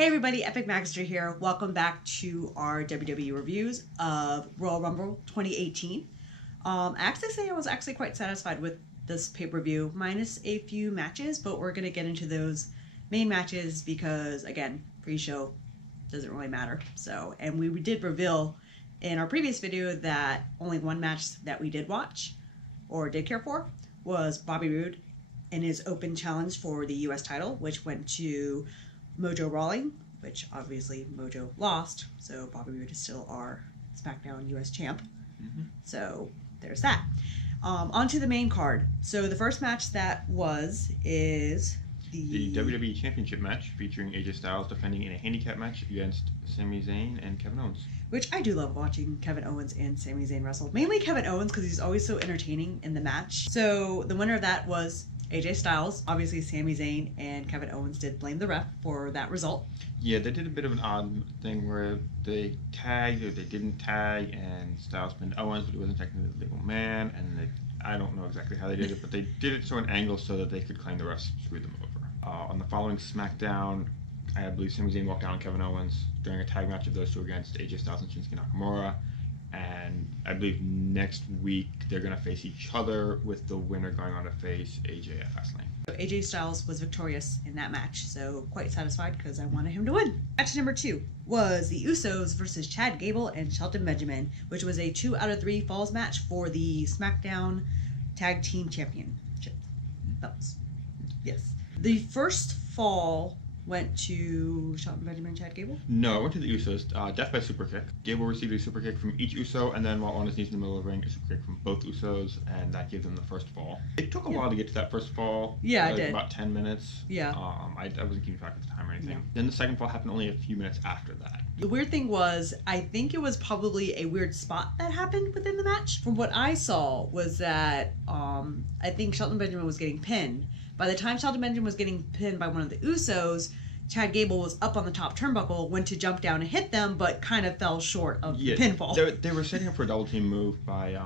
Hey everybody, Epic Magster here. Welcome back to our WWE reviews of Royal Rumble 2018. I have to say I was actually quite satisfied with this pay-per-view, minus a few matches, but we're going to get into those main matches because, again, pre-show doesn't really matter. So, and we did reveal in our previous video that only one match that we did watch, or did care for, was Bobby Roode in his open challenge for the US title, which went to Mojo Rawley, which obviously Mojo lost, so Bobby Roode is still our SmackDown US champ. So there's that. On to the main card. So the first match that is the WWE Championship match featuring AJ Styles defending in a handicap match against Sami Zayn and Kevin Owens. Which I do love watching Kevin Owens and Sami Zayn wrestle. Mainly Kevin Owens because he's always so entertaining in the match. So the winner of that was AJ Styles. Obviously, Sami Zayn and Kevin Owens did blame the ref for that result. Yeah, they did a bit of an odd thing where they tagged or they didn't tag, and Styles pinned Owens, but he wasn't technically the legal man, and I don't know exactly how they did it, but they did it to an angle so that they could claim the refs screwed them over. On the following SmackDown, I believe Sami Zayn walked down on Kevin Owens during a tag match of those two against AJ Styles and Shinsuke Nakamura. And I believe next week they're going to face each other, with the winner going on to face AJ at Fastlane. So AJ Styles was victorious in that match, so quite satisfied because I wanted him to win. Match number 2 was the Usos versus Chad Gable and Shelton Benjamin, which was a 2 out of 3 falls match for the SmackDown Tag Team Championship belts. Yes. The first fall went to Shelton Benjamin and Chad Gable? No, it went to the Usos. Death by super kick. Gable received a super kick from each Uso, and then while on his knees in the middle of the ring, a super kick from both Usos, and that gave them the first fall. It took a while to get to that first fall. Yeah, it did. About 10 minutes. Yeah. I wasn't keeping track of the time or anything. Yeah. Then the second fall happened only a few minutes after that. The weird thing was, I think it was probably a weird spot that happened within the match. From what I saw was that I think Shelton Benjamin was getting pinned. By the time Shelton Benjamin was getting pinned by one of the Usos, Chad Gable was up on the top turnbuckle, went to jump down and hit them, but kind of fell short of the pinfall. They were setting up for a double team move by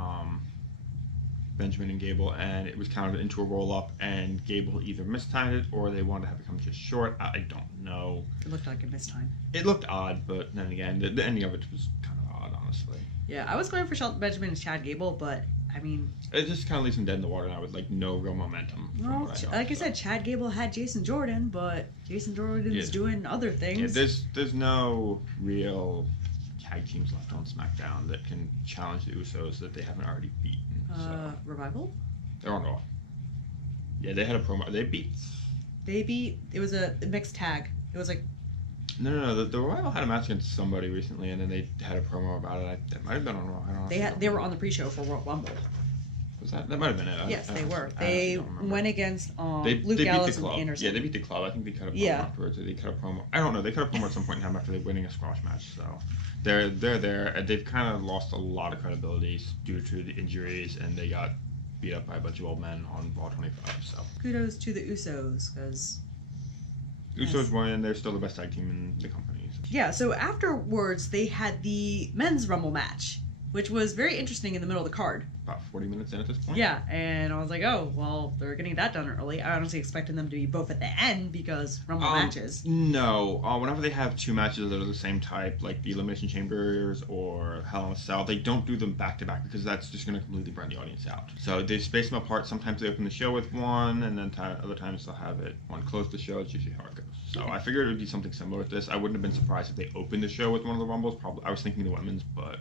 Benjamin and Gable, and it was counted into a roll up, and Gable either mistimed it or they wanted to have it come just short. I don't know. It looked like a mistime. It looked odd, but then again, the ending of it was kind of odd, honestly. Yeah, I was going for Shelton Benjamin and Chad Gable, but I mean, it just kind of leaves him dead in the water now with like no real momentum. Well, like I said, Chad Gable had Jason Jordan, but Jason Jordan's doing other things. Yeah, there's no real tag teams left on SmackDown that can challenge the Usos that they haven't already beaten. Revival? They're on Raw. Yeah, they had a promo. They beat. It was a mixed tag. It was like. No. The Royal had a match against somebody recently, and then they had a promo about it. That might have been on Raw. I don't know. They were on the pre-show for Royal Rumble. Was that might have been it? Yes, they were. They went against Luke Gallows and Anderson. Yeah, they beat the club. I think they cut a promo afterwards. Or they cut a promo. I don't know. They cut a promo at some point in time after they winning a squash match. So they're there. And they've kind of lost a lot of credibility due to the injuries, and they got beat up by a bunch of old men on Raw 25. So kudos to the Usos because. Usos won, they're still the best tag team in the company. So. Yeah, so afterwards, they had the men's Rumble match, which was very interesting in the middle of the card. About 40 minutes in at this point? Yeah, and I was like, oh, well, they're getting that done early. I honestly expected them to be both at the end because Rumble matches. No, whenever they have two matches that are the same type, like the Elimination Chambers or Hell in a Cell, they don't do them back-to-back because that's just going to completely burn the audience out. So they space them apart. Sometimes they open the show with one, and then other times they'll have it one close the show. It's usually how it goes. So I figured it would be something similar with this. I wouldn't have been surprised if they opened the show with one of the Rumbles. Probably, I was thinking the women's, but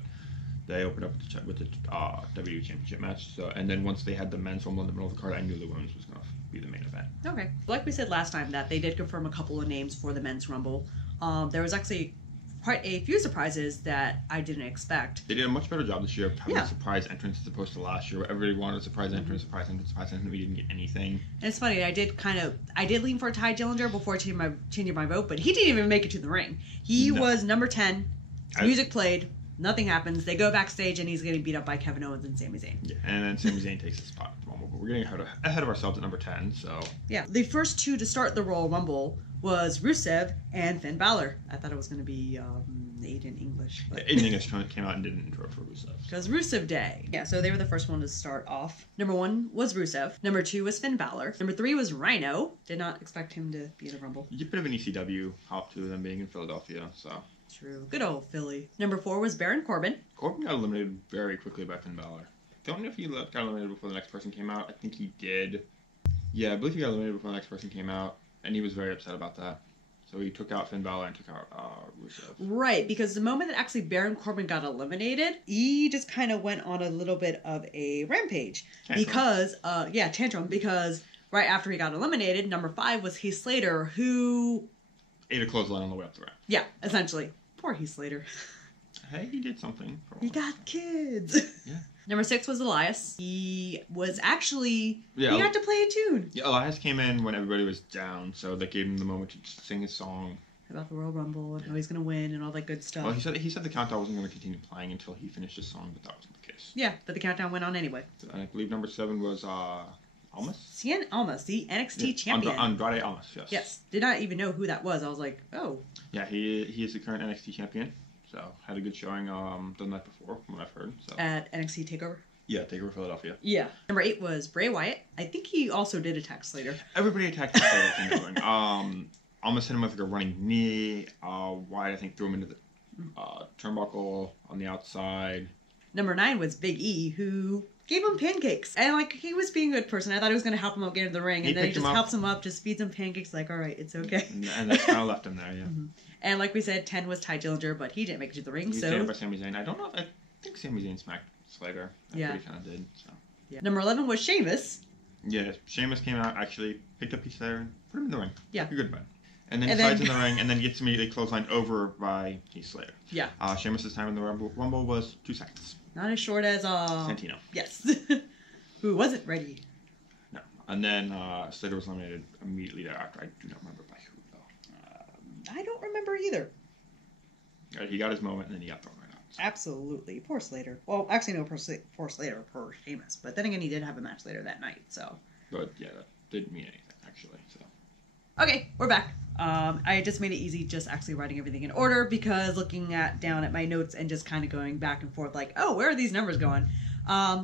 they opened up with the WWE Championship match. So, and then once they had the men's Rumble in the middle of the card, I knew the women's was going to be the main event. Okay. Like we said last time, that they did confirm a couple of names for the men's Rumble. There was actually quite a few surprises that I didn't expect. They did a much better job this year of having a surprise entrance as opposed to last year, where everybody wanted a surprise entrance, and we didn't get anything. And it's funny, I did lean for Ty Dillinger before changing my vote, but he didn't even make it to the ring. He was number 10. Music played. Nothing happens. They go backstage, and he's getting beat up by Kevin Owens and Sami Zayn. Yeah, and then Sami Zayn takes the spot at the Rumble, but we're getting ahead of ourselves at number 10, so... Yeah, the first two to start the Royal Rumble was Rusev and Finn Balor. I thought it was going to be in English. But... In English came out and did an intro for Rusev. Because Rusev Day. Yeah, so they were the first one to start off. Number 1 was Rusev. Number 2 was Finn Balor. Number 3 was Rhino. Did not expect him to be in the Rumble. You get a bit of an ECW hop to them being in Philadelphia, so... True. Good old Philly. Number 4 was Baron Corbin. Corbin got eliminated very quickly by Finn Balor. Don't know if he got eliminated before the next person came out. I think he did. Yeah, I believe he got eliminated before the next person came out, and he was very upset about that. So he took out Finn Balor and took out Rusev. Right, because the moment that actually Baron Corbin got eliminated, he just kind of went on a little bit of a rampage. Tantrum. Because, tantrum, because right after he got eliminated, number 5 was Heath Slater, who... ate a clothesline on the way up the ramp. Yeah, essentially. Poor Heath Slater. Hey, he did something. He got kids. Yeah. Number 6 was Elias. He was actually... Yeah, he got to play a tune. Yeah, Elias came in when everybody was down, so they gave him the moment to sing his song. About the Royal Rumble and how he's going to win and all that good stuff. Well, he said the countdown wasn't going to continue playing until he finished his song, but that wasn't the case. Yeah, but the countdown went on anyway. And I believe number 7 was Almas? Cien Almas, the NXT champion. Andrade Almas, yes. Yes. Did not even know who that was. I was like, oh. Yeah, he is the current NXT champion. So, had a good showing the night before, from what I've heard. So. At NXT TakeOver? Yeah, TakeOver Philadelphia. Yeah. Number 8 was Bray Wyatt. I think he also did attack Slater. Everybody attacked Slater. Almost hit him with like a running knee. Wyatt, I think, threw him into the turnbuckle on the outside. Number 9 was Big E, who gave him pancakes. And, like, he was being a good person. I thought he was going to help him out get into the ring. And then he just helps him up, just feeds him pancakes, like, all right, it's okay. And that kind of left him there, yeah. Mm-hmm. And like we said, 10 was Ty Dillinger, but he didn't make it to the ring. He's so by Sami Zayne. I don't know if I think Sami Zayne smacked Slater. I he kind of did. So. Yeah. Number 11 was Sheamus. Yeah, Sheamus came out, actually picked up Heath Slater and put him in the ring. Yeah. You're good about it. And then he slides in the ring and then gets immediately clotheslined over by Heath Slater. Yeah. Sheamus' time in the Rumble was 2 seconds. Not as short as Santino. Yes. Who wasn't ready. No. And then Slater was eliminated immediately thereafter. I do not remember by who though. I don't remember either. He got his moment and then he got thrown right out. So. Absolutely. Poor Slater. Well, actually, no, poor Slater, poor Sheamus. But then again, he did have a match later that night, so. But yeah, that didn't mean anything, actually. So. Okay, we're back. I just made it easy just actually writing everything in order because looking down at my notes and just kind of going back and forth like, oh, where are these numbers going?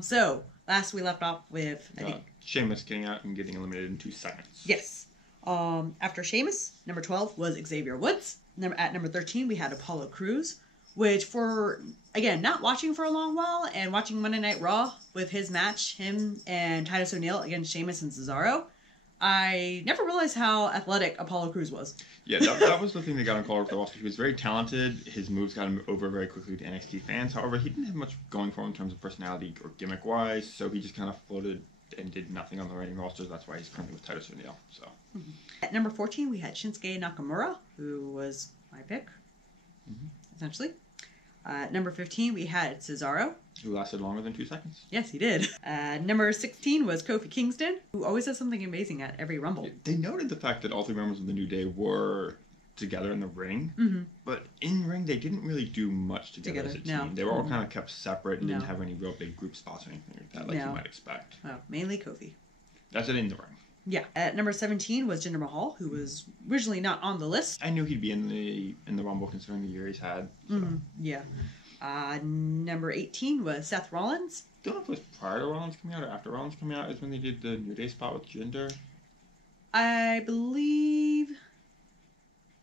So, last we left off with, I think... Sheamus getting out and getting eliminated in 2 seconds. Yes. After Sheamus, number 12 was Xavier Woods. At number 13, we had Apollo Crews, which for, again, not watching for a long while and watching Monday Night Raw with his match, him and Titus O'Neil against Sheamus and Cesaro, I never realized how athletic Apollo Crews was. Yeah, that was the thing that got him called for the Wall. He was very talented. His moves got him over very quickly to NXT fans. However, he didn't have much going for him in terms of personality or gimmick-wise, so he just kind of floated and did nothing on the writing roster. That's why he's currently with Titus O'Neil. So. Mm-hmm. At number 14, we had Shinsuke Nakamura, who was my pick, essentially. Number 15, we had Cesaro. Who lasted longer than 2 seconds. Yes, he did. Number 16 was Kofi Kingston, who always does something amazing at every Rumble. They noted the fact that all 3 members of the New Day were together in the ring, but in ring they didn't really do much together as a team. No. They were all kind of kept separate and didn't have any real big group spots or anything like that, like you might expect. Oh, mainly Kofi. That's it in the ring. Yeah. At number 17 was Jinder Mahal, who was originally not on the list. I knew he'd be in the Rumble considering the year he's had. So. Yeah. Number 18 was Seth Rollins. Don't know if it was prior to Rollins coming out or after Rollins coming out is when they did the New Day spot with Jinder. I believe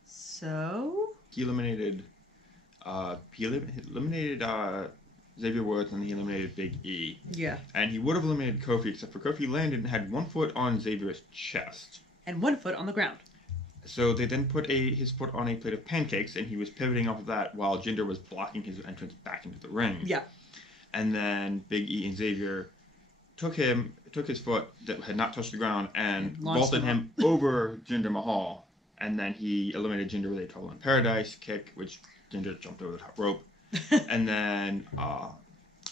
so. He eliminated Xavier Woods and he eliminated Big E. Yeah. And he would have eliminated Kofi except for Kofi landed and had 1 foot on Xavier's chest. And 1 foot on the ground. So they then put his foot on a plate of pancakes, and he was pivoting off of that while Jinder was blocking his entrance back into the ring. Yeah. And then Big E and Xavier took his foot that had not touched the ground and vaulted him over Jinder Mahal. And then he eliminated Jinder with a Trouble in Paradise kick, which Jinder jumped over the top rope. And then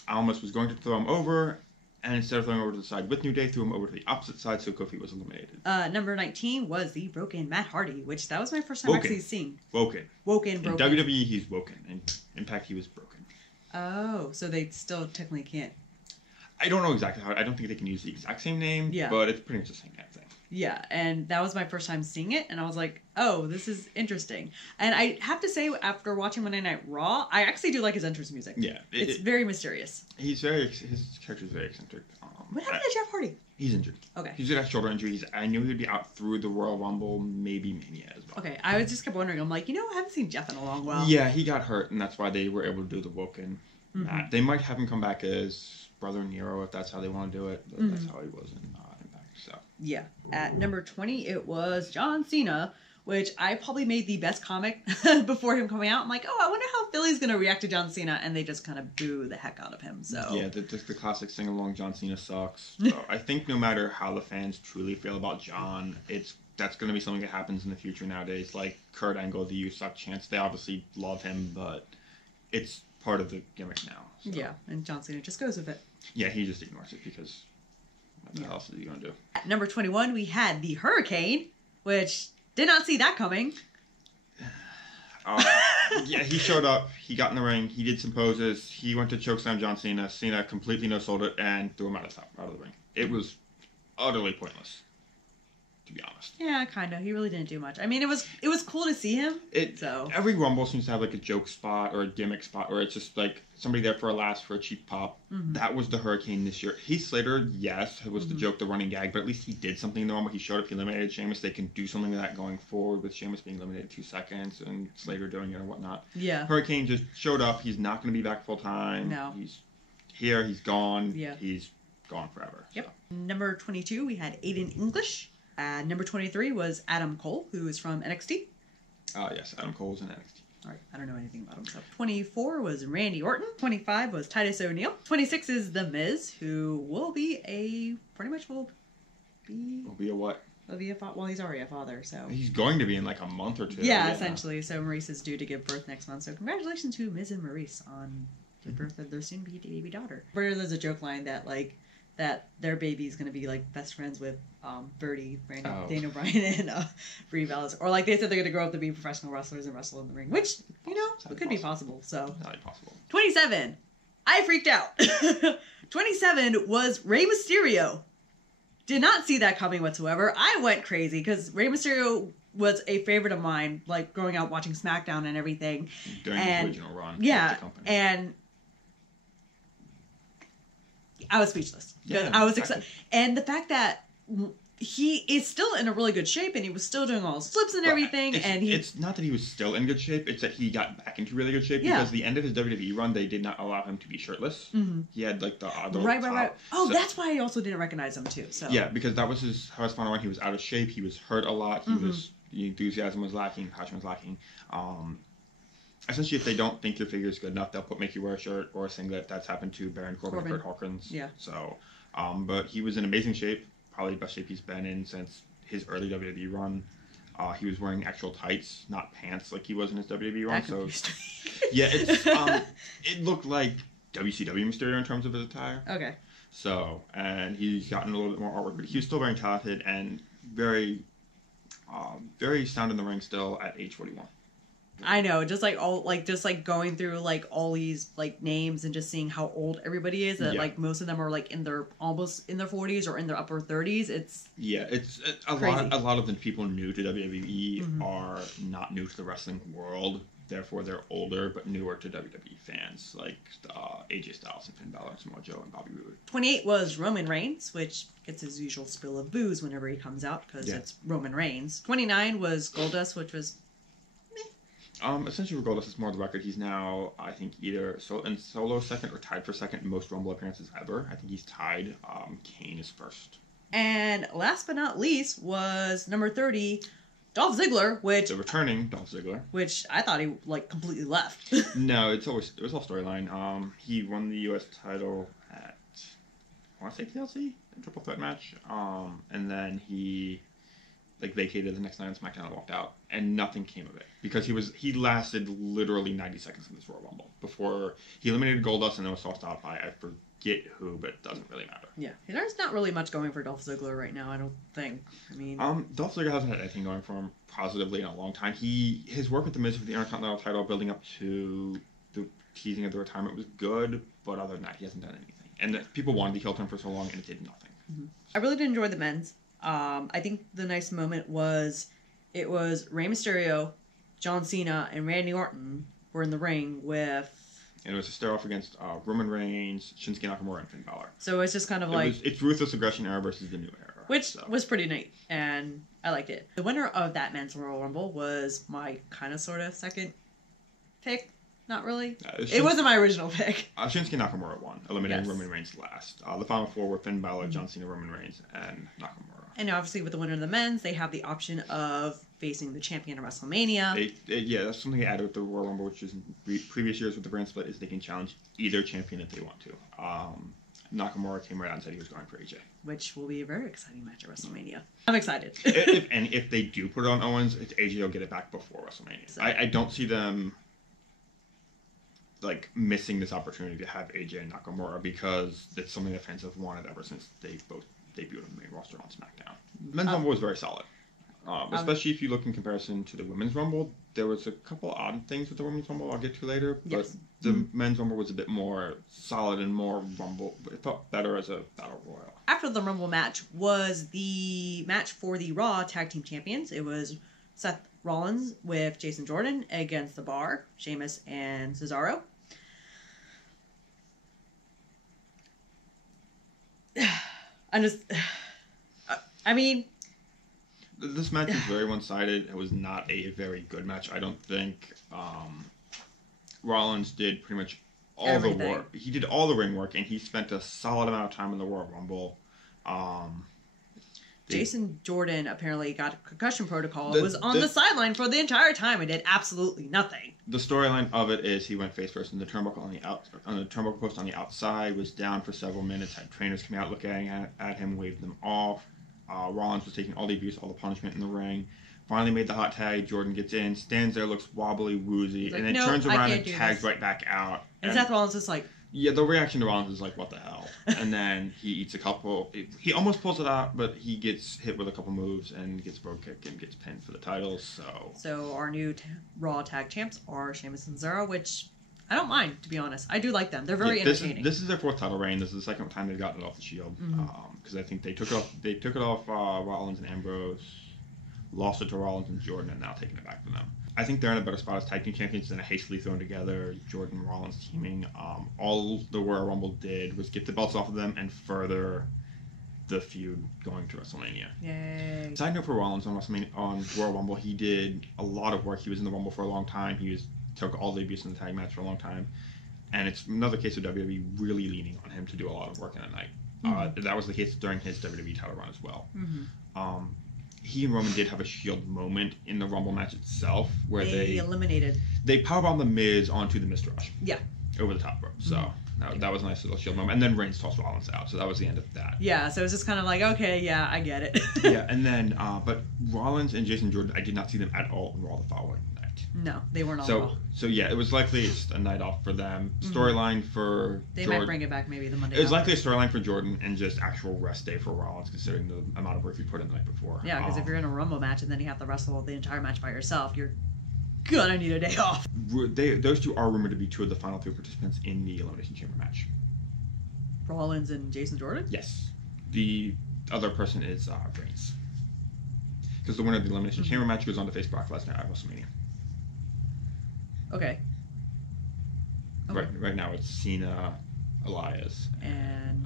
Almas was going to throw him over, and instead of throwing him over to the side with New Day, threw him over to the opposite side, so Kofi was eliminated. Number 19 was the Broken Matt Hardy, which that was my first time actually seeing. Woken. Broken. In WWE, he's woken. In Impact, he was broken. Oh, so they still technically can't. I don't know exactly how. I don't think they can use the exact same name, but it's pretty much the same kind of thing. Yeah, and that was my first time seeing it, and I was like, oh, this is interesting. And I have to say, after watching Monday Night Raw, I actually do like his entrance music. Yeah. It's very mysterious. His character's very eccentric. What happened to Jeff Hardy? He's injured. Okay. He's got a shoulder injury. I knew he'd be out through the Royal Rumble, maybe Mania as well. Okay, I just kept wondering. I'm like, I haven't seen Jeff in a long while. Yeah, he got hurt, and that's why they were able to do the Woken match. They might have him come back as Brother Nero if that's how they want to do it, but that's how he was in Impact. So. Yeah. At number 20, it was John Cena, which I probably made the best comic before him coming out. I'm like, I wonder how Philly's going to react to John Cena, and they just kind of boo the heck out of him. So yeah, the classic sing-along John Cena sucks. So I think no matter how the fans truly feel about John, that's going to be something that happens in the future nowadays. Like Kurt Angle, the You Suck chants, they obviously love him, but it's part of the gimmick now. So. Yeah, and John Cena just goes with it. Yeah, he just ignores it because what the hell else is he going to do? At number 21, we had the Hurricane, which did not see that coming. Yeah, he showed up. He got in the ring. He did some poses. He went to chokeslam John Cena. Cena completely no-sold it and threw him out of the ring. It was utterly pointless, to be honest. Yeah, kind of. He really didn't do much. I mean, it was cool to see him. Every Rumble seems to have like a joke spot or a gimmick spot, or it's just like somebody there for a laugh, for a cheap pop. That was the Hurricane this year. Heath Slater, yes, was the joke, the running gag, but at least he did something in the Rumble. He showed up. He eliminated Sheamus. They can do something like that going forward with Sheamus being eliminated 2 seconds and Slater doing it or whatnot. Yeah. Hurricane just showed up. He's not going to be back full time. No. He's here. He's gone. Yeah. He's gone forever. Yep. So. Number 22, we had Aiden English. Number 23 was Adam Cole, who is from NXT. Yes, Adam Cole's in NXT. All right, I don't know anything about him. So 24 was Randy Orton. 25 was Titus O'Neil. 26 is The Miz, who will be will be a what? Will be a well, he's already a father, so he's going to be in like a month or two. Yeah, essentially. So Maurice is due to give birth next month. So congratulations to Miz and Maurice on the birth of their soon-to-be baby daughter. Where there's a joke line that their baby is going to be like best friends with Birdie, Daniel Bryan, and Brie Bella. Or like they said they're going to grow up to be professional wrestlers and wrestle in the ring, which, it could be possible. So, not possible. 27. I freaked out. 27 was Rey Mysterio. Did not see that coming whatsoever. I went crazy because Rey Mysterio was a favorite of mine, like growing up watching SmackDown and everything. During the original run. Yeah, and I was speechless. Yeah, I was excited. And the fact that he is still in a really good shape and he was still doing all his flips and everything. It's not that he was still in good shape, it's that he got back into really good shape because the end of his WWE run, they did not allow him to be shirtless. He had like the Right. Oh, so, that's why I also didn't recognize him too. So yeah, because that was how his final run. He was out of shape. He was hurt a lot. The enthusiasm was lacking. Passion was lacking. Essentially, if they don't think your figure is good enough, they'll make you wear a shirt or a singlet. That's happened to Baron Corbin and Kurt Hawkins. Yeah. So, but he was in amazing shape. Probably the best shape he's been in since his early WWE run. He was wearing actual tights, not pants like he was in his WWE run. So, yeah, it looked like WCW Mysterio in terms of his attire. Okay. So, and he's gotten a little bit more artwork, but he was still very talented and very, very sound in the ring still at age 41. I know, just going through like all these like names and just seeing how old everybody is. That like most of them are like almost in their 40s or in their upper 30s. It's a lot of the people new to WWE are not new to the wrestling world. Therefore, they're older but newer to WWE fans, like AJ Styles and Finn Balor, Samoa Joe, and Bobby Roode. 28 was Roman Reigns, which gets his usual spill of booze whenever he comes out because it's Roman Reigns. 29 was Goldust, which was essentially, regardless, it's more the record. He's now, I think, either in solo second or tied for second in most Rumble appearances ever. I think he's tied. Kane is first. And last but not least was number 30, Dolph Ziggler, the returning Dolph Ziggler, which I thought he like completely left. No, it was all storyline. He won the U.S. title at, I want to say TLC, a triple threat match. And then he vacated the next night on SmackDown and walked out, and nothing came of it because he lasted literally 90 seconds in this Royal Rumble before he eliminated Goldust and then was tossed out by I forget who, but it doesn't really matter. Yeah, there's not really much going for Dolph Ziggler right now. I don't think. I mean, Dolph Ziggler hasn't had anything going for him positively in a long time. His work with the Miz for the Intercontinental title, building up to the teasing of the retirement, was good, but other than that, he hasn't done anything. And people wanted the heel turn for so long, and it did nothing. I really did enjoy the men's. I think the nice moment was it was Rey Mysterio, John Cena, and Randy Orton were in the ring with. And it was a stare-off against Roman Reigns, Shinsuke Nakamura, and Finn Balor. So it's just kind of it's Ruthless Aggression era versus the New Era. Which was pretty neat, and I liked it. The winner of that men's Royal Rumble was my kind of sort of second pick. Not really. It wasn't my original pick. Shinsuke Nakamura won, eliminating Roman Reigns last. The final four were Finn Balor, John Cena, Roman Reigns, and Nakamura. And obviously with the winner of the men's, they have the option of facing the champion of WrestleMania. That's something they added with the Royal Rumble, which is in previous years with the brand split, is they can challenge either champion if they want to. Nakamura came right out and said he was going for AJ. Which will be a very exciting match at WrestleMania. I'm excited. if they do put it on Owens, AJ will get it back before WrestleMania. So. I don't see them missing this opportunity to have AJ and Nakamura because it's something that fans have wanted ever since they both debuted on the main roster on SmackDown. Men's Rumble was very solid. Especially if you look in comparison to the Women's Rumble, there was a couple odd things with the Women's Rumble I'll get to later, but the Men's Rumble was a bit more solid and more Rumble. It felt better as a Battle Royal. After the Rumble match was the match for the Raw Tag Team Champions. It was Seth Rollins with Jason Jordan against The Bar, Sheamus, and Cesaro. This match was very one-sided. It was not a very good match. I don't think Rollins did pretty much all the work. He did all the ring work, and he spent a solid amount of time in the Royal Rumble. Jason Jordan apparently got a concussion protocol. Was on the sideline for the entire time and did absolutely nothing. The storyline of it is he went face first in the turnbuckle on the turnbuckle post on the outside, was down for several minutes, had trainers come out looking at him, waved them off. Rollins was taking all the abuse, all the punishment in the ring. Finally made the hot tag. Jordan gets in, stands there, looks wobbly, woozy, and then turns around and tags right back out. And Seth Rollins is like... Yeah, the reaction to Rollins is like, what the hell? And then he eats a couple... He almost pulls it out, but he gets hit with a couple moves and gets a brogue kick and gets pinned for the titles, So our new Raw Tag Champs are Sheamus and Cesaro, which... I don't mind, to be honest. I do like them. They're very entertaining. This is their fourth title reign. This is the second time they've gotten it off the Shield. Because I think they took it off Rollins and Ambrose, lost it to Rollins and Jordan, and now taking it back from them. I think they're in a better spot as tag team champions than a hastily thrown together Jordan Rollins teaming. All the Royal Rumble did was get the belts off of them and further the feud going to WrestleMania. Yay! Side note for Rollins on Royal Rumble, he did a lot of work. He was in the Rumble for a long time. Took all the abuse in the tag match for a long time, and it's another case of WWE really leaning on him to do a lot of work in a night. That was the case during his WWE title run as well. He and Roman did have a Shield moment in the Rumble match itself where they powerbombed the Miz onto the Mist Rush. Yeah, over the top rope. So that was a nice little Shield moment, and then Reigns tossed Rollins out. So that was the end of that. Yeah, so it was just kind of like, okay, yeah, I get it. Yeah, and then but Rollins and Jason Jordan, I did not see them at all in Raw the following night. No, they weren't all. So yeah, it was likely just a night off for them. Storyline for Jordan. Might bring it back maybe the Monday. It was likely a storyline for Jordan and just actual rest day for Rollins, considering the amount of work he put in the night before. Yeah, because if you're in a Rumble match and then you have to wrestle the entire match by yourself, you're gonna need a day off. Those two are rumored to be two of the final three participants in the Elimination Chamber match. Rollins and Jason Jordan? Yes. The other person is Reigns. Because the winner of the Elimination Chamber match goes on to face Brock Lesnar at WrestleMania. Okay. Right now it's Cena, Elias, and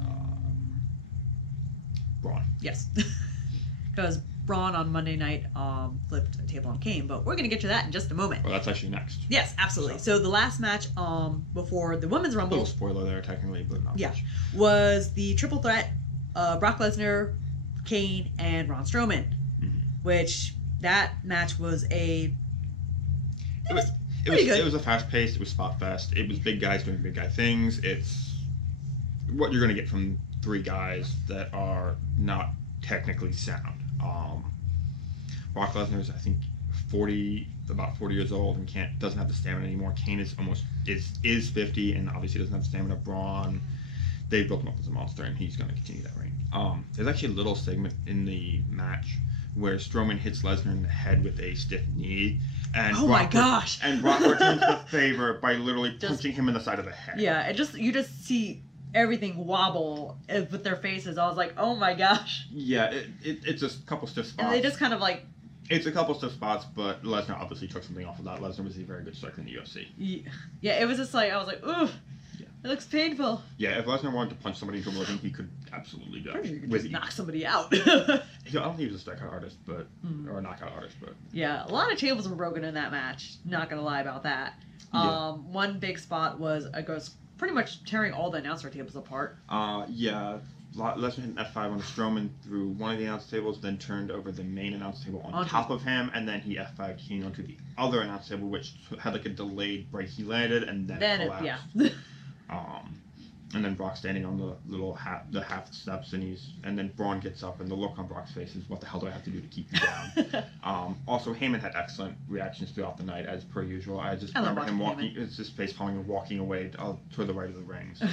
Braun. Yes. Because Braun on Monday night flipped a table on Kane, but we're going to get to that in just a moment. Well, that's actually next. Yes, absolutely. So the last match before the Women's Rumble... A little spoiler there, technically, but not much. Was the triple threat Brock Lesnar, Kane, and Braun Strowman. Which, that match was a... It was a fast-paced, it was spot-fest, it was big guys doing big guy things. It's what you're going to get from three guys that are not technically sound. Brock Lesnar is, I think, about 40 years old and doesn't have the stamina anymore. Kane is 50 and obviously doesn't have the stamina. Braun, they built him up as a monster and he's going to continue that reign. There's actually a little segment in the match where Strowman hits Lesnar in the head with a stiff knee. And my gosh! And Brock returns the favor by literally punching him in the side of the head. Yeah, you just see everything wobble with their faces. I was like, oh my gosh. Yeah, it's a couple stiff spots. And they just kind of like... It's a couple stiff spots, but Lesnar obviously took something off of that. Lesnar was a very good striker in the UFC. Yeah, it was just like, I was like, ooh, it looks painful. Yeah, if Lesnar wanted to punch somebody into a ring, he could absolutely do it. You could just knock somebody out. I don't think he was a strikeout artist, or a knockout artist, but... Yeah, a lot of tables were broken in that match. Not gonna lie about that. Yeah. One big spot was, I guess, pretty much tearing all the announcer tables apart. Yeah. Lesnar hit an F5 on Strowman through one of the announce tables, then turned over the main announce table on top of him, and then he F5'd Kane onto the other announce table, which had like a delayed break. He landed and then collapsed. And then Brock standing on the little half steps, and then Braun gets up, and the look on Brock's face is, "What the hell do I have to do to keep you down?" Also, Heyman had excellent reactions throughout the night, as per usual. I just remember him walking, it's just face palming and walking away to the right of the ring. So.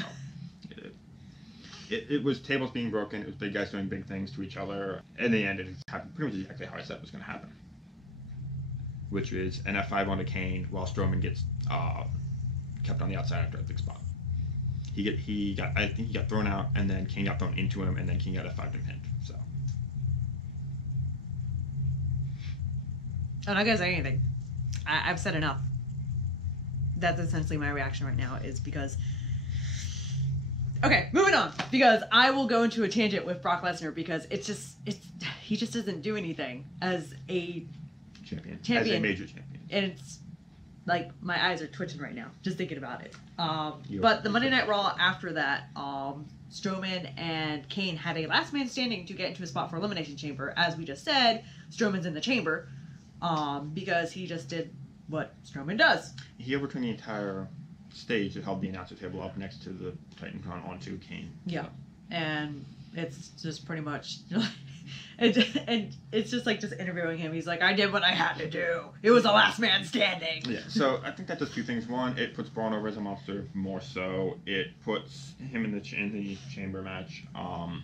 It was tables being broken. It was big guys doing big things to each other. In the end, it happened pretty much exactly how I said it was going to happen, which is an F5 onto Kane while Strowman gets kept on the outside after a big spot. I think he got thrown out, and then Kane got thrown into him, and then Kane got F5'd and pinned. So. I'm not gonna say anything. I've said enough. That's essentially my reaction right now. Is because. Okay, moving on, because I will go into a tangent with Brock Lesnar because he just doesn't do anything as a champion. As a major champion. And it's like my eyes are twitching right now just thinking about it. But the Monday Night Raw after that, Strowman and Kane had a last man standing to get into a spot for Elimination Chamber. As we just said, Strowman's in the chamber because he just did what Strowman does. He overturned the entire stage that held the announcer table up next to the Titantron onto Kane. Yeah, and it's just pretty much, and it's just like just interviewing him. He's like, I did what I had to do. It was the last man standing. Yeah, so I think that does two things. One, it puts Braun over as a monster more so. It puts him in the chamber match, and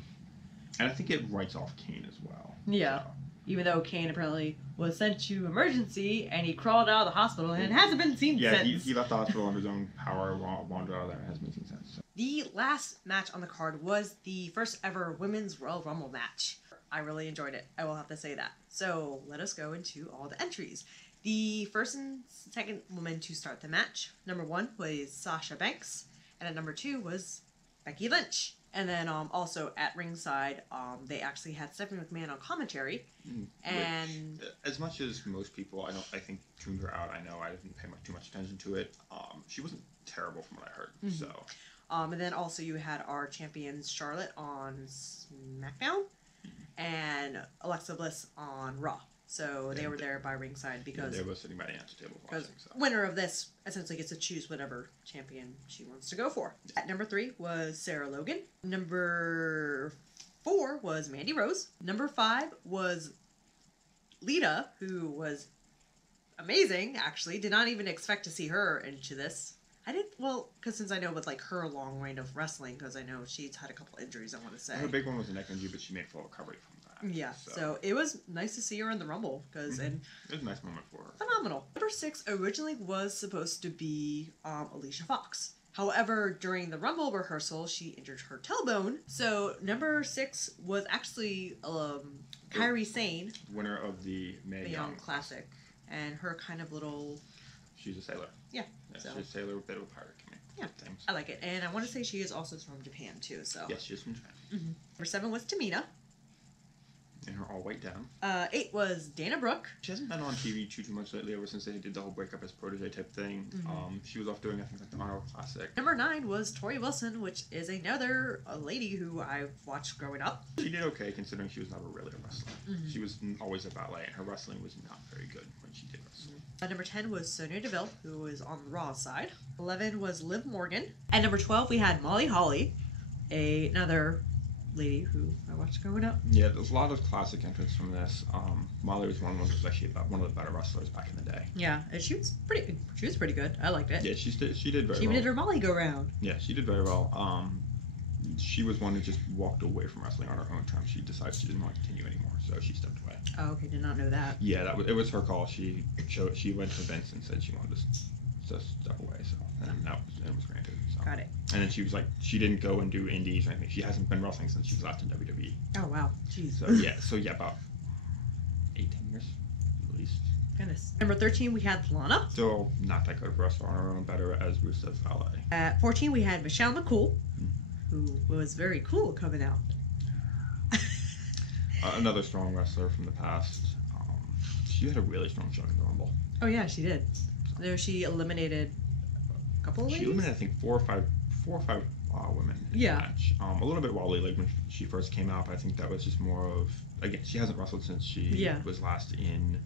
I think it writes off Kane as well. Yeah. So. Even though Kane apparently was sent to emergency and he crawled out of the hospital and hasn't been seen since. Yeah, he left the hospital on his own power, wandered out of there, and hasn't been seen since. So. The last match on the card was the first ever Women's Royal Rumble match. I really enjoyed it. I will have to say that. So let us go into all the entries. The first and second woman to start the match, number 1 was Sasha Banks, and at number 2 was Becky Lynch. And then also at ringside, they actually had Stephanie McMahon on commentary. And as much as most people, I think tuned her out. I know I didn't pay too much attention to it. She wasn't terrible from what I heard. Mm-hmm. So. And then also you had our champions Charlotte on SmackDown and Alexa Bliss on Raw. So they were there by ringside because... they were sitting by the announcer table watching. So. Winner of this essentially gets to choose whatever champion she wants to go for. At number 3 was Sarah Logan. Number 4 was Mandy Rose. Number 5 was Lita, who was amazing, actually. Did not even expect to see her into this. I didn't, because since I know with like her long reign of wrestling, because I know she's had a couple injuries, I want to say. Her big one was a neck injury, but she made full recovery from that. Yeah, so it was nice to see her in the Rumble, because and it was a nice moment for her. Phenomenal. Number 6 originally was supposed to be Alicia Fox. However, during the Rumble rehearsal, she injured her tailbone. So number 6 was actually Kairi Sane, winner of the Mae Young Classic, and her kind of little. She's a sailor. Yeah. So. She's a sailor, a bit of a pirate. Yeah, I like it, and I want to say she is also from Japan too. So yes, she is from Japan. Mm-hmm. Number 7 was Tamina. In her all-white down. 8 was Dana Brooke. She hasn't been on TV too much lately, ever since they did the whole breakup as protege type thing. Mm-hmm. She was off doing, I think, like the Honor Classic. Number 9 was Tori Wilson, which is another lady who I've watched growing up. She did okay, considering she was never really a wrestler. Mm-hmm. She was always a ballet, and her wrestling was not very good when she did wrestle. Number 10 was Sonya Deville, who was on the Raw side. 11 was Liv Morgan. At number 12, we had Molly Holly, another lady who I watched growing up. Yeah, there's a lot of classic entrants from this. Molly was one was actually one of the better wrestlers back in the day. Yeah, and she was pretty good. I liked it. Yeah, she did very well. She even did her Molly go round. Yeah, she did very well. She was one who just walked away from wrestling on her own terms. She decided she didn't want to continue anymore, so she stepped away. Oh, okay, did not know that. Yeah, it was her call. She went to Vince and said she wanted to step away. So and that was granted. So. Got it. And then she was like, she didn't go and do indies or anything. She hasn't been wrestling since she was last in WWE. Oh wow, jeez. So yeah, about 8-10 years at least. Goodness. Number 13, we had Lana. Still not that good of a wrestler on her own, better as Rusev's valet. At 14, we had Michelle McCool, who was very cool coming out. Another strong wrestler from the past. She had a really strong showing in the Rumble. Oh yeah, she did. There, she eliminated a couple of ladies. She eliminated, I think, four or five women in the match. A little bit wobbly, like when she first came out, but I think that was just more of, again, she hasn't wrestled since she was last in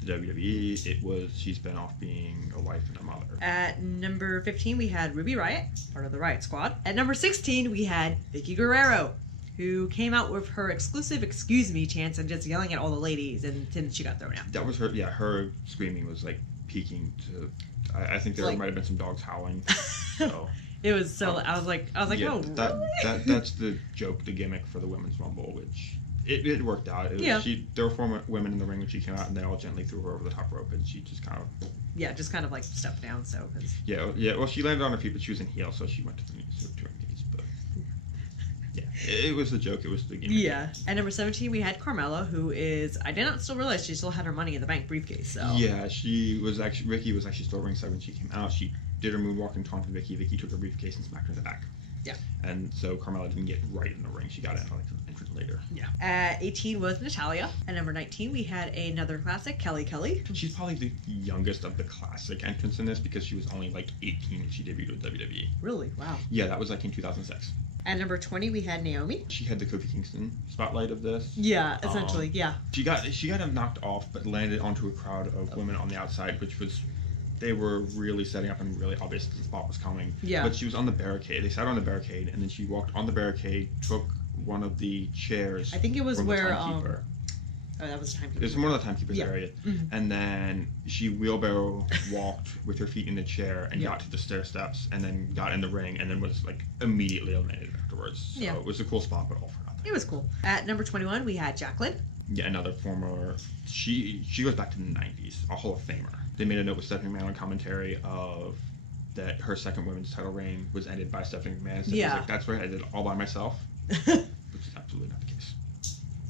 the WWE. She's been off being a wife and a mother. At number 15, we had Ruby Riott, part of the Riott Squad. At number 16, we had Vicky Guerrero, who came out with her exclusive "excuse me" chants and just yelling at all the ladies, and then she got thrown out. That was her. Yeah, her screaming was like peaking to. I think there might have been some dogs howling. So it was so. I was like, yeah, oh, really? That's the joke, the gimmick for the women's Rumble, which it worked out. There were 4 women in the ring when she came out, and they all gently threw her over the top rope, and she just kind of like stepped down. So yeah. Well, she landed on her feet, but she was in heel, so she went to the knees to her knees. But yeah, it was the joke. It was the gimmick. Yeah. At number 17, we had Carmella, who is, I did not still realize she still had her Money in the Bank briefcase. So yeah, Ricky was actually still ringside when she came out. She did her moonwalk and taunted Vicky. Vicky took her briefcase and smacked her in the back. Yeah. And so Carmella didn't get right in the ring. She got in like an entrance later. Yeah. At 18 was Natalya. At number 19, we had another classic, Kelly Kelly. She's probably the youngest of the classic entrants in this because she was only like 18 when she debuted with WWE. Really? Wow. Yeah, that was like in 2006. At number 20, we had Naomi. She had the Kofi Kingston spotlight of this. Yeah, essentially, yeah. She got knocked off, but landed onto a crowd of women on the outside, which was... They were really setting up and really obvious that the spot was coming. Yeah. But she was on the barricade. They sat on the barricade, and then she walked on the barricade, took one of the chairs. I think it was where... Oh, that was the timekeeper. It was one of the timekeepers area. Mm-hmm. And then she wheelbarrow walked with her feet in the chair and got to the stair steps, and then got in the ring, and then was like immediately eliminated afterwards. So it was a cool spot, but all for nothing. It was cool. At number 21, we had Jacqueline. Yeah, another former... She goes back to the 90s, a Hall of Famer. They made a note with Stephanie McMahon on commentary of that her second women's title reign was ended by Stephanie McMahon. Stephanie's like, that's right, I did it all by myself. Which is absolutely not the case.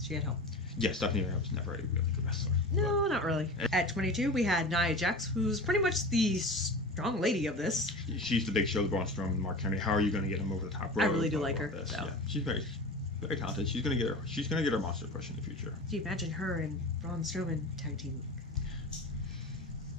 She had help. Yeah, Stephanie McMahon was never a really good wrestler. No, not really. At 22, we had Nia Jax, who's pretty much the strong lady of this. She's the big show, Braun Strowman, Mark Henry. How are you going to get him over the top rope? I really do like her. So. Yeah, she's very talented. She's gonna get her monster push in the future. Do you imagine her and Braun Strowman tag team?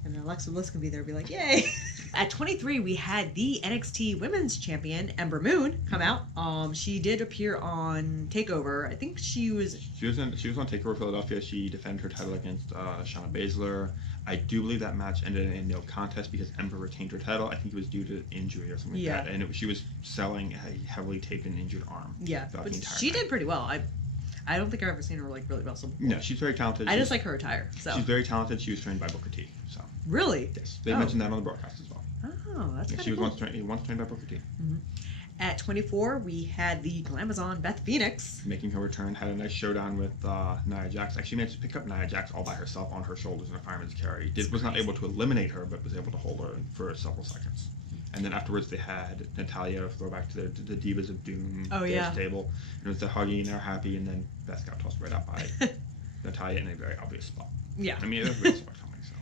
And Alexa Bliss can be there and be like, yay! At 23, we had the NXT Women's Champion, Ember Moon, come out. She did appear on TakeOver. I think she was on TakeOver Philadelphia. She defended her title against Shayna Baszler. I do believe that match ended in no contest because Ember retained her title. I think it was due to injury or something like that. And she was selling a heavily taped and injured arm. Yeah, but she did pretty well. I don't think I've ever seen her like really wrestle before. No, she's very talented. I just like her attire. So. She's very talented. She was trained by Booker T. So. Really? Yes. They mentioned that on the broadcast as well. Oh, that's kind of She was once trained by Booker T. Mm-hmm. At 24, we had the Glamazon Beth Phoenix. Making her return, had a nice showdown with Nia Jax. Actually managed to pick up Nia Jax all by herself on her shoulders in a fireman's carry. Was not able to eliminate her, but was able to hold her for several seconds. And then afterwards they had Natalya throw back to the Divas of Doom stable. And it was the hugging, they're happy, and then Beth got tossed right out by Natalya in a very obvious spot. Yeah. I mean, it was very smart coming, so.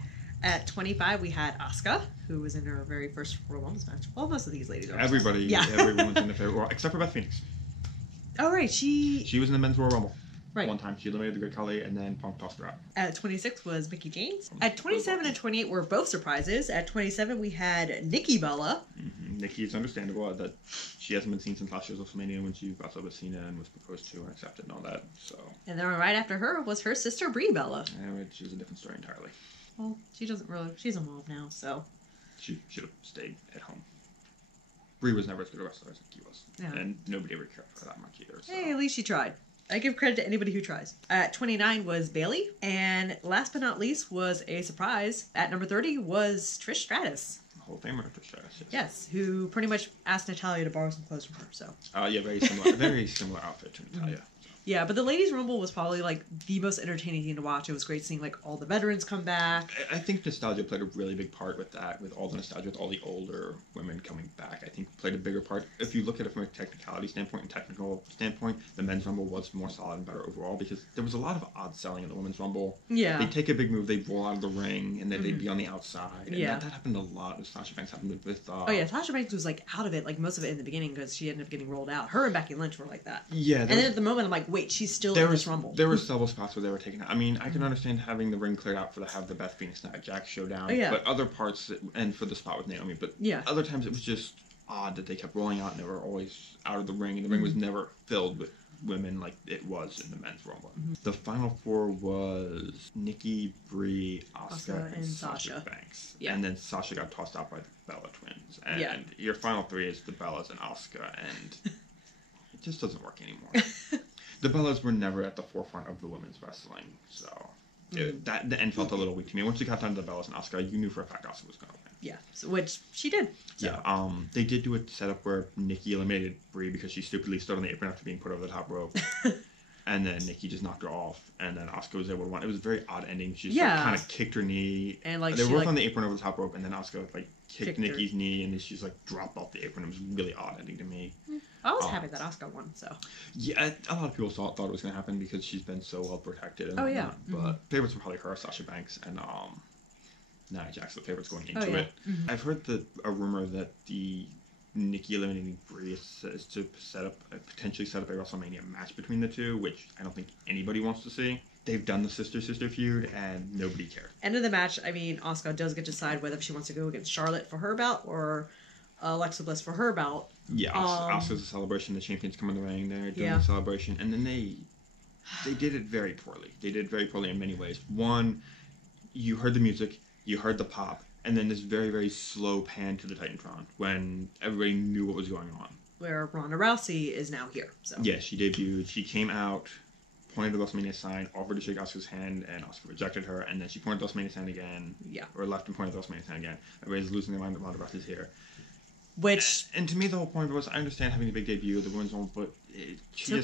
At 25, we had Asuka, who was in her very first Royal Rumble match. Well, most of these ladies are. Everyone's in the favorite Royal, except for Beth Phoenix. Oh, right. She was in the men's Royal Rumble. Right. One time. She eliminated the Great Khali, and then Punk tossed her out. At 26 was Mickie James. At 27 and 28 were both surprises. At 27, we had Nikki Bella. Mm-hmm. Nikki, it's understandable that she hasn't been seen since last year's WrestleMania when she wrestled with Cena and was proposed to and accepted and all that. So. And then right after her was her sister Brie Bella. Which is a different story entirely. Well, she's a mom now, so. She should have stayed at home. Brie was never as good a wrestler as Nikki was. Yeah. And nobody ever cared for her that much either. So. Hey, at least she tried. I give credit to anybody who tries. At 29 was Bayley. And last but not least was a surprise. At number 30 was Trish Stratus. Hall of Famer Trish Stratus, yes. Yes, who pretty much asked Natalya to borrow some clothes from her, so. Yeah, very similar outfit to Natalya. So. Yeah, but the Ladies Rumble was probably like the most entertaining thing to watch. It was great seeing like all the veterans come back. I think nostalgia played a really big part with that, with all the nostalgia, with all the older women coming back. I think played a bigger part. If you look at it from a technicality standpoint and technical standpoint, the men's rumble was more solid and better overall because there was a lot of odd selling in the women's rumble. Yeah. They'd take a big move, they'd roll out of the ring, and then they'd be on the outside. And Yeah. that happened a lot. As Sasha Banks happened with Oh yeah, Sasha Banks was like out of it, like most of it in the beginning because she ended up getting rolled out. Her and Becky Lynch were like that. Yeah. And then at the moment, I'm like, wait, she's still in this rumble. There were several spots where they were taken out. I mean, I can understand having the ring cleared out for have the Beth Phoenix Nia Jax showdown. Oh, yeah. But other parts, and for the spot with Naomi, but other times it was just odd that they kept rolling out and they were always out of the ring, and the ring was never filled with women like it was in the men's rumble. The final four was Nikki, Brie, Asuka, and Sasha Banks. Yeah. And then Sasha got tossed out by the Bella twins. And your final three is the Bellas and Asuka, and it just doesn't work anymore. The Bellas were never at the forefront of the women's wrestling, so the end felt a little weak to me. Once you got down to the Bellas and Asuka, you knew for a fact Asuka was going to win. Yeah, so, which she did. So. Yeah, they did do a setup where Nikki eliminated Brie because she stupidly stood on the apron after being put over the top rope. And then Nikki just knocked her off, and then Asuka was able to win. It was a very odd ending. She just kind of kicked her kney. And like they were both on the apron over the top rope, and then Asuka kicked Nikki's her knee, and then she's dropped off the apron. It was a really odd ending to me. I was happy that Asuka won, so. Yeah, a lot of people thought it was going to happen because she's been so well protected. And yeah. But favorites were probably her, Sasha Banks, and Nia Jax, the favorites going into it. I've heard a rumor that the Nikki eliminating Brie is to potentially set up a WrestleMania match between the two, which I don't think anybody wants to see. They've done the sister feud, and nobody cared. End of the match, I mean, Asuka does get to decide whether she wants to go against Charlotte for her bout or Alexa Bliss for her bout. Yeah, Asuka's a celebration. The champions come in the ring. They're doing the celebration, and then they did it very poorly. They did it very poorly in many ways. One, you heard the music, you heard the pop, and then this very, very slow pan to the Titantron when everybody knew what was going on. Where Ronda Rousey is now here. So. Yeah, she debuted. She came out, pointed to the WrestleMania sign, offered to shake Asuka's hand, and Asuka rejected her, and then she pointed to the WrestleMania sign again. Yeah. Or left and pointed to the WrestleMania sign again. Everybody's losing their mind that Ronda Rousey's here. Which... And to me, the whole point was, I understand having a big debut, the women's one, but she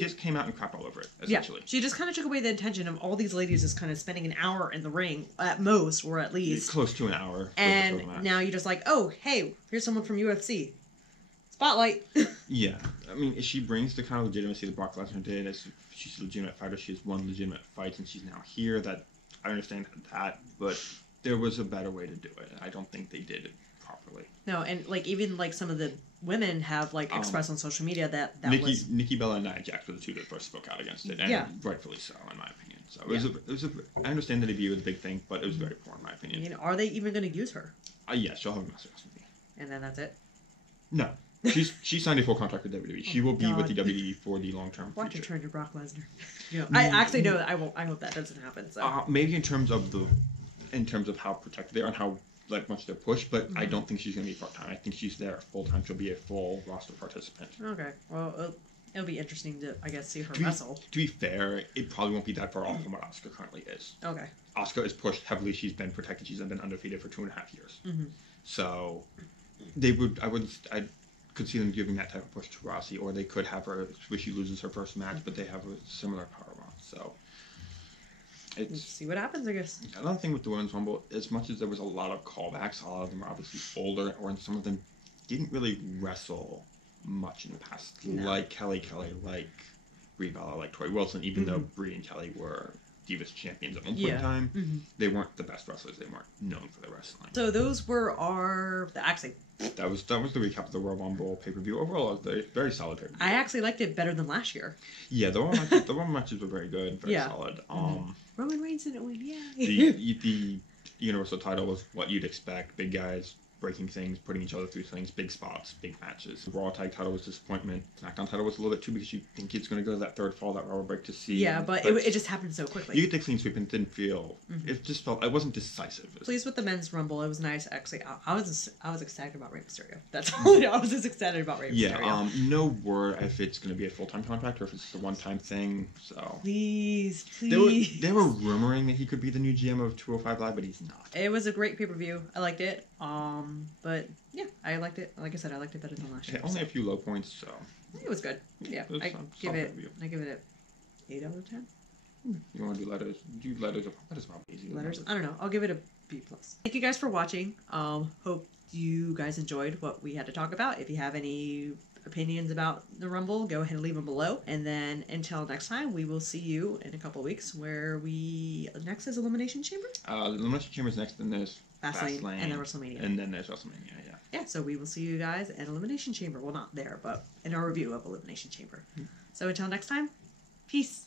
just came out and crapped all over it, essentially. Yeah, she just kind of took away the intention of all these ladies just kind of spending an hour in the ring, at most, or at least. Close to an hour. And now you're just like, oh, hey, here's someone from UFC. Spotlight. Yeah. I mean, she brings the kind of legitimacy that Brock Lesnar did. She's a legitimate fighter. She has won legitimate fights, and she's now here. That I understand that, but there was a better way to do it. I don't think they did it properly. No, and even some of the women have expressed on social media that Nikki Bella and Nia Jax were the two that first spoke out against it, and rightfully so, in my opinion. So it was I understand the debut was a big thing, but it was very poor in my opinion. Are they even going to use her? Yeah, she'll have a Master WrestleMania. And then that's it. No. She signed a full contract with WWE. She will be with the WWE for the long term. Watch her turn to Brock Lesnar. I actually know that I hope that doesn't happen. So maybe in terms of how protected they are and how much they're pushed, but I don't think she's going to be part time. I think she's there full time. She'll be a full roster participant. Okay, well it'll be interesting to see her wrestle. To be fair, it probably won't be that far off from what Asuka currently is. Okay. Asuka is pushed heavily. She's been protected. She's been undefeated for 2.5 years. So I could see them giving that type of push to Rousey, or they could have her where she loses her first match, but they have a similar power run. So let's see what happens, I guess. Another thing with the Women's Rumble, as much as there was a lot of callbacks, a lot of them are obviously older, or some of them didn't really wrestle much in the past, like Kelly, like Brie Bella, like Tori Wilson, even though Brie and Kelly were Divas champions at one point in time, they weren't the best wrestlers. They weren't known for their wrestling. So those were that was the recap of the Royal Rumble pay-per-view. Overall, it was a very solid pay-per-view. I actually liked it better than last year. Yeah, the Royal matches were very good, very solid. Roman Reigns didn't win, the Universal title was what you'd expect. Big guys breaking things, putting each other through things, big spots, big matches. The Raw tag title was disappointment. SmackDown title was a little bit too because you think it's going to go to that third fall, that rubber break to see. Yeah, but it just happened so quickly. You get the clean sweep and it didn't feel. It just felt. It wasn't decisive. Pleased with the men's rumble. It was nice. Actually, I was excited about Rey Mysterio. That's all. I was just excited about Rey Mysterio. Yeah. No word if it's going to be a full-time contract or if it's a one-time thing. So please. They were rumoring that he could be the new GM of 205 Live, but he's not. It was a great pay-per-view. I liked it. But yeah, I liked it. Like I said, I liked it better than last year. Only a few low points, so it was good. Yeah, I give it 8 out of 10. You want to do letters? Do letters. Letters probably easy. Letters. I don't know. I'll give it a B+. Thank you guys for watching. Hope you guys enjoyed what we had to talk about. If you have any opinions about the Rumble, go ahead and leave them below. And then until next time, we will see you in a couple weeks where next is Elimination Chamber? Elimination Chamber is next, then there's Fastlane, and then WrestleMania. And then there's WrestleMania, yeah. Yeah, so we will see you guys at Elimination Chamber. Well, not there, but in our review of Elimination Chamber. So until next time, peace.